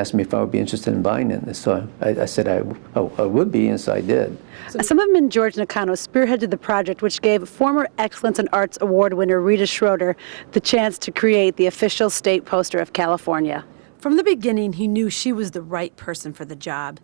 Asked me if I would be interested in buying it, and so I said I would be, and so I did. Assemblyman George Nakano spearheaded the project, which gave former Excellence in Arts Award winner Rita Schroeder the chance to create the official state poster of California. From the beginning, he knew she was the right person for the job,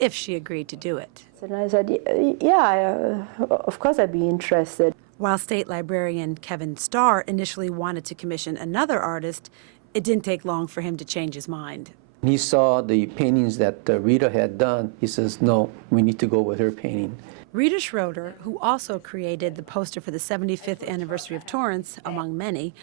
if she agreed to do it. And I said, yeah, of course I'd be interested. While State Librarian Kevin Starr initially wanted to commission another artist, it didn't take long for him to change his mind. He saw the paintings that Rita had done. He says, no, we need to go with her painting. Rita Schroeder, who also created the poster for the 75th anniversary of Torrance, among many,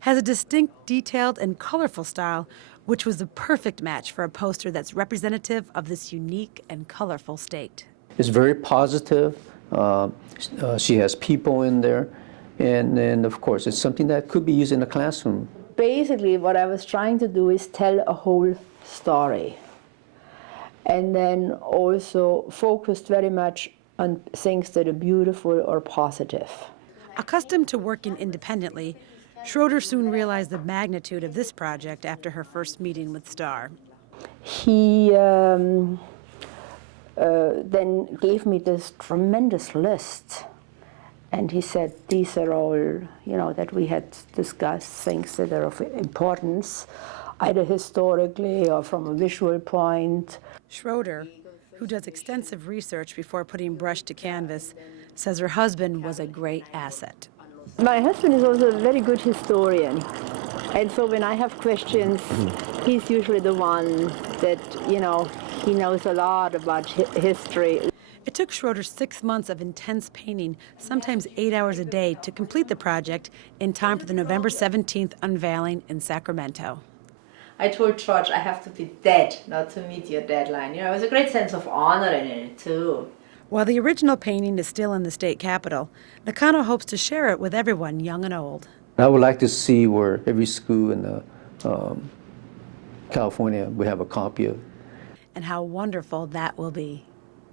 has a distinct, detailed, and colorful style, which was the perfect match for a poster that's representative of this unique and colorful state. It's very positive. She has people in there. And of course, it's something that could be used in a classroom. Basically, what I was trying to do is tell a whole story. And then also focused very much on things that are beautiful or positive. Accustomed to working independently, Schroeder soon realized the magnitude of this project after her first meeting with Starr. He then gave me this tremendous list. And he said, these are all, that we had discussed, things that are of importance, either historically or from a visual point. Schroeder, who does extensive research before putting brush to canvas, says her husband was a great asset. My husband is also a very good historian. And so when I have questions, he's usually the one that, he knows a lot about history. It took Schroeder 6 months of intense painting, sometimes 8 hours a day, to complete the project in time for the November 17th unveiling in Sacramento. I told George I have to be dead not to meet your deadline. There was a great sense of honor in it, too. While the original painting is still in the state capitol, Nakano hopes to share it with everyone, young and old. I would like to see where every school in California would have a copy of it. And how wonderful that will be.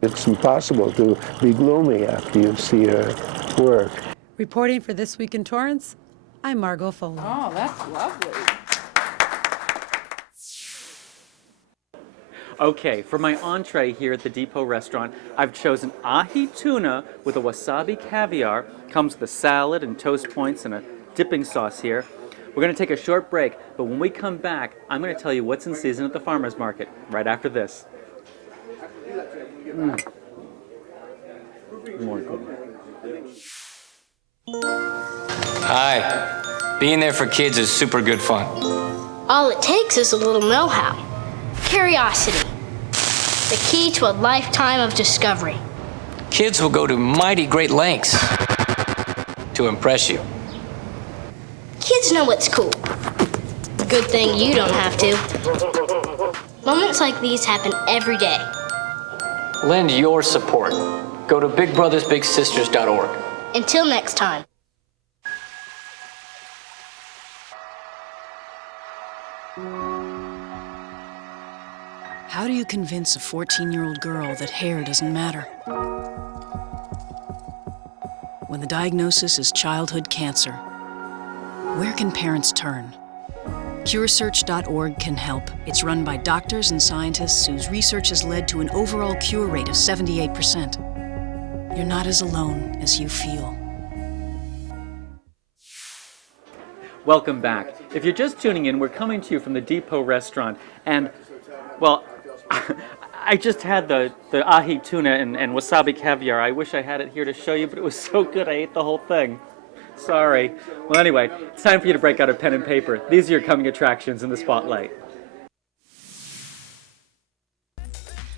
It's impossible to be gloomy after you see her work. Reporting for This Week in Torrance, I'm Margot Foley. Oh, that's lovely. Okay, for my entree here at the Depot restaurant, I've chosen ahi tuna with a wasabi caviar. Comes with a salad and toast points and a dipping sauce here. We're going to take a short break, but when we come back, I'm going to tell you what's in season at the farmer's market right after this. More good. Hi. Being there for kids is super good fun. All it takes is a little know-how. Curiosity. The key to a lifetime of discovery. Kids will go to mighty great lengths to impress you. Kids know what's cool. Good thing you don't have to. Moments like these happen every day. Lend your support. Go to bigbrothersbigsisters.org. Until next time. How do you convince a 14-year-old girl that hair doesn't matter? When the diagnosis is childhood cancer, where can parents turn? CureSearch.org can help. It's run by doctors and scientists whose research has led to an overall cure rate of 78%. You're not as alone as you feel. Welcome back. If you're just tuning in, we're coming to you from the Depot restaurant. And, well, I just had the ahi tuna and wasabi caviar. I wish I had it here to show you, but it was so good I ate the whole thing. Sorry. Well, anyway, it's time for you to break out a pen and paper. These are your coming attractions in the spotlight.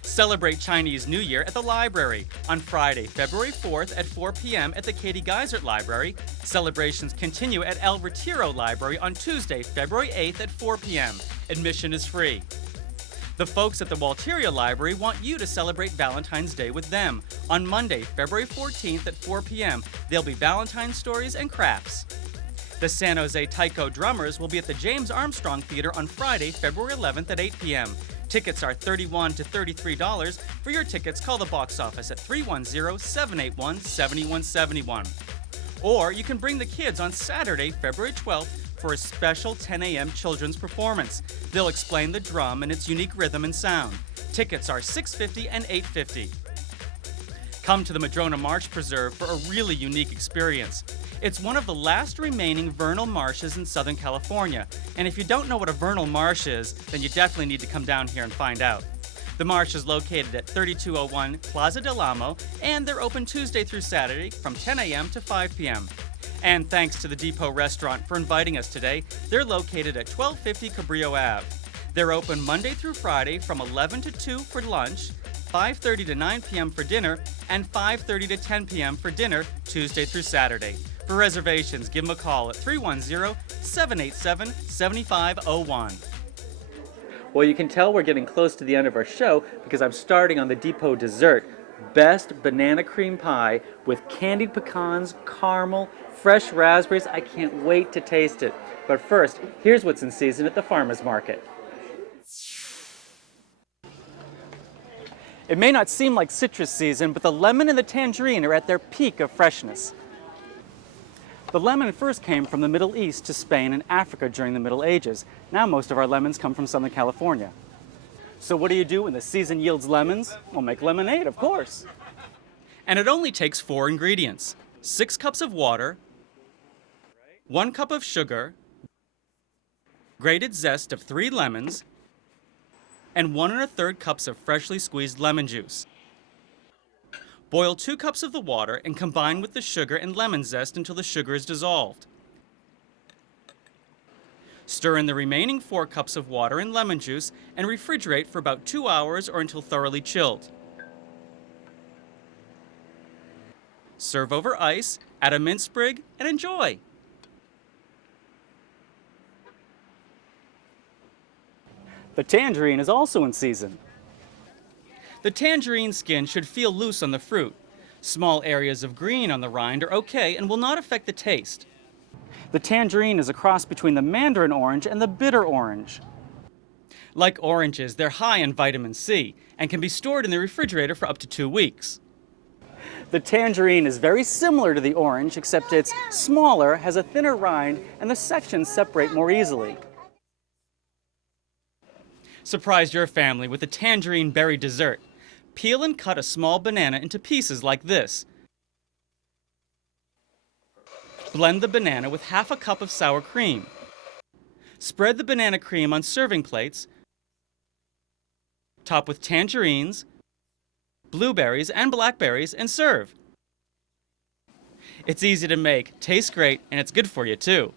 Celebrate Chinese New Year at the library on Friday, February 4th at 4 p.m. at the Katie Geisert Library. Celebrations continue at El Retiro Library on Tuesday, February 8th at 4 p.m. Admission is free. The folks at the Walteria Library want you to celebrate Valentine's Day with them. On Monday, February 14th at 4 p.m., there'll be Valentine's stories and crafts. The San Jose Taiko Drummers will be at the James Armstrong Theater on Friday, February 11th at 8 p.m. Tickets are $31 to $33. For your tickets, call the box office at 310-781-7171. Or you can bring the kids on Saturday, February 12th for a special 10 a.m. children's performance. They'll explain the drum and its unique rhythm and sound. Tickets are $6.50 and $8.50. Come to the Madrona Marsh Preserve for a really unique experience. It's one of the last remaining vernal marshes in Southern California, and if you don't know what a vernal marsh is, then you definitely need to come down here and find out. The marsh is located at 3201 Plaza del Amo, and they're open Tuesday through Saturday from 10 a.m. to 5 p.m. And thanks to the Depot Restaurant for inviting us today. They're located at 1250 Cabrillo Ave. They're open Monday through Friday from 11 to 2 for lunch, 5:30 to 9 p.m. for dinner, and 5:30 to 10 p.m. for dinner Tuesday through Saturday. For reservations, give them a call at 310-787-7501. Well, you can tell we're getting close to the end of our show because I'm starting on the Depot dessert. Best banana cream pie with candied pecans, caramel, fresh raspberries. I can't wait to taste it. But first, here's what's in season at the farmer's market. It may not seem like citrus season, but the lemon and the tangerine are at their peak of freshness. The lemon first came from the Middle East to Spain and Africa during the Middle Ages. Now most of our lemons come from Southern California. So what do you do when the season yields lemons? Well, make lemonade, of course. And it only takes 4 ingredients: 6 cups of water, 1 cup of sugar, grated zest of 3 lemons, and 1 1/3 cups of freshly squeezed lemon juice. Boil 2 cups of the water and combine with the sugar and lemon zest until the sugar is dissolved. Stir in the remaining 4 cups of water and lemon juice and refrigerate for about 2 hours or until thoroughly chilled. Serve over ice, add a mint sprig, and enjoy. The tangerine is also in season. The tangerine skin should feel loose on the fruit. Small areas of green on the rind are okay and will not affect the taste. The tangerine is a cross between the mandarin orange and the bitter orange. Like oranges, they're high in vitamin C and can be stored in the refrigerator for up to 2 weeks. The tangerine is very similar to the orange, except it's smaller, has a thinner rind, and the sections separate more easily. Surprise your family with a tangerine berry dessert. Peel and cut a small banana into pieces like this. Blend the banana with half a cup of sour cream. Spread the banana cream on serving plates. Top with tangerines, blueberries, and blackberries, and serve. It's easy to make, tastes great, and it's good for you too.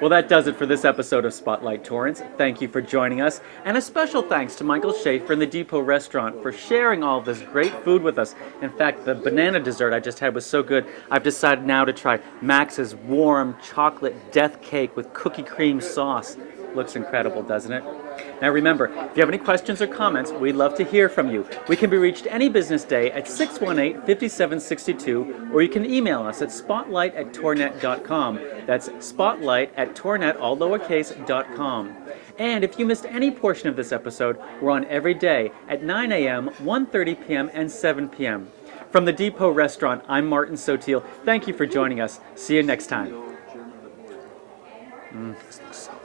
Well, that does it for this episode of Spotlight Torrance. Thank you for joining us, and a special thanks to Michael Schaefer and the Depot Restaurant for sharing all this great food with us. In fact, the banana dessert I just had was so good, I've decided now to try Max's warm chocolate death cake with cookie cream sauce. Looks incredible, doesn't it? Now remember, if you have any questions or comments, we'd love to hear from you. We can be reached any business day at 618-5762, or you can email us at spotlight@tornet.com. That's spotlight@tornet, all lowercase.com. And if you missed any portion of this episode, we're on every day at 9 a.m., 1:30 p.m., and 7 p.m. From the Depot Restaurant, I'm Martin Sotil. Thank you for joining us. See you next time. This looks so good.